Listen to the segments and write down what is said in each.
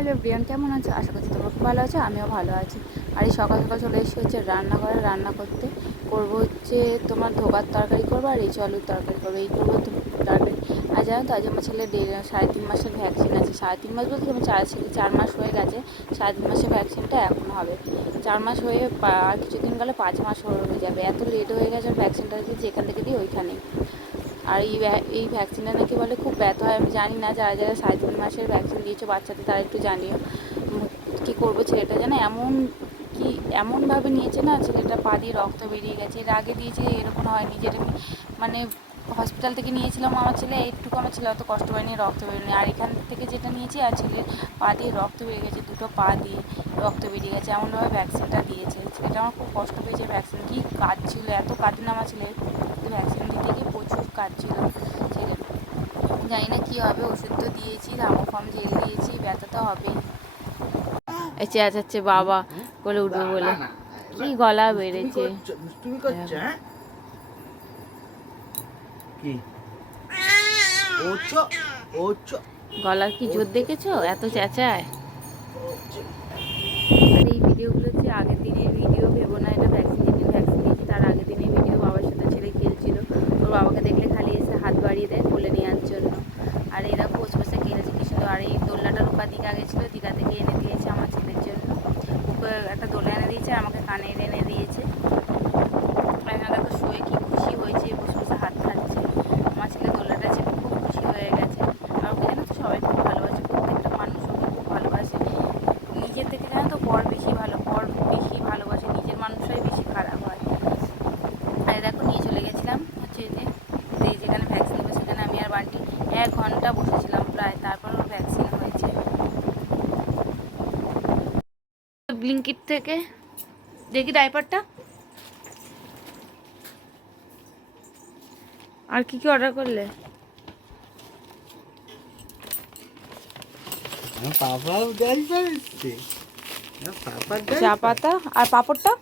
Hello Brian কেমন আছো? আশা করছি তোমরা খুব ভালো আছো, আমিও ভালো আছি। আর এই সকাল সকাল চলে এসে হচ্ছে রান্নাঘরে, রান্না করতে। করব হচ্ছে তোমার ধোকার তরকারি করব আর এই আলুর তরকারি করব। এই করব তরকারি। আর জানো তো, আজ আমার ছেলে সাড়ে তিন মাসের ভ্যাকসিন আছে। সাড়ে তিন মাস বলতে তোমার চার চার মাস হয়ে গেছে। সাড়ে তিন মাসের ভ্যাকসিনটা এখন হবে। চার মাস হয়ে আর কিছুদিন গেলে পাঁচ মাস হয়ে যাবে। এত লেট হয়ে গেছে ভ্যাকসিনটা দিয়েছি যেখান থেকে দিই ওইখানেই। আর এই এই ভ্যাকসিনটা নাকি বলে খুব ব্যথা হয়, আমি জানি না, যারা যারা সাড়ে তিন মাসের ভ্যাকসিন দিয়েছে বাচ্চাদের, তারা একটু জানিও। কী করব ছেলেটা জানে এমন কি, এমনভাবে নিয়েছে না, ছেলেটা পা দিয়ে রক্ত বেরিয়ে গেছে। এর আগে দিয়েছে, এরকম হয়নি, যেটা মানে হসপিটাল থেকে নিয়েছিলাম আমার ছেলে, এইটুকু আমার ছেলে অত কষ্ট পায়নি রক্ত বেরোয়নি। আর এখান থেকে যেটা নিয়েছি, আর ছেলের পা দিয়ে রক্ত বেরিয়ে গেছে, দুটো পা দিয়ে রক্ত বেরিয়ে গেছে, এমনভাবে ভ্যাকসিনটা দিয়েছে। ছেলেটা আমার খুব কষ্ট পেয়েছে ভ্যাকসিন কী কাজ ছিল এত কাজ না আমার ছেলের ভ্যাকসিন দিতে গিয়ে প্রচুর কাজ ছিল। ছেলে জানি না কী হবে, ওষুধ তো দিয়েছি, রামোফার্ম জেল দিয়েছি, ব্যথা তো হবেই। চেঁচাচ্ছে বাবা, বলে উঠবে বলে। কি গলা বেড়েছে। তুমি করছ হ্যাঁ? কি? ওচো ওচো। গলার কি জোর দেখেছ? এত চেঁচায়? আর এই ভিডিওগুলো হচ্ছে আগের দিনের ভিডিও, ভেবো না, এটা ভ্যাকসিন যেদিন ভ্যাকসিন দিয়েছি তার আগের দিনের ভিডিও বাবার সাথে ছেলে খেলছিল। ওর বাবাকে দেখলে খালি এসে হাত বাড়িয়ে দেয় কোলে নেওয়ার জন্য। আর এরা বসে বসে খেলেছে কি সুন্দর আর এই দোলনাটা রূপা দীঘা গেছিল দীঘা থেকে এনে দিয়েছে আমার ছেলের জন্য। ওকে একটা দোলা এনে দিয়েছে আমাকে কানের এনে দিয়েছে আর এখানে দেখো শুয়ে কি খুশি হয়েছে বসে বসে হাত খাচ্ছে আমার ছেলে দোলাটা চেপে খুব খুশি হয়ে গেছে আর ওকে জানো তো সবাই খুব ভালোবাসে প্রত্যেকটা মানুষ ওকে খুব ভালোবাসে নিজের থেকে জানো তো পর বেশি ভালো পর বেশি ভালোবাসে নিজের মানুষরাই বেশি খারাপ হয় আর দেখো নিয়ে চলে গেছিলাম হচ্ছে যে এই যেখানে ভ্যাকসিন নেবে সেখানে আমি আর বান্টি এক ঘণ্টা বসেছিলাম প্রায় তারপর ওর ভ্যাকসিন হয়েছে। ব্লিঙ্কিট থেকে। দেখি ডাইপারটা আর কি কি অর্ডার করলে? পাপা চা পাতা আর পাঁপড়টা?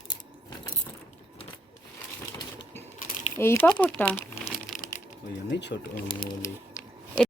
এই পাপড়টা? ওই জন্যই ছোট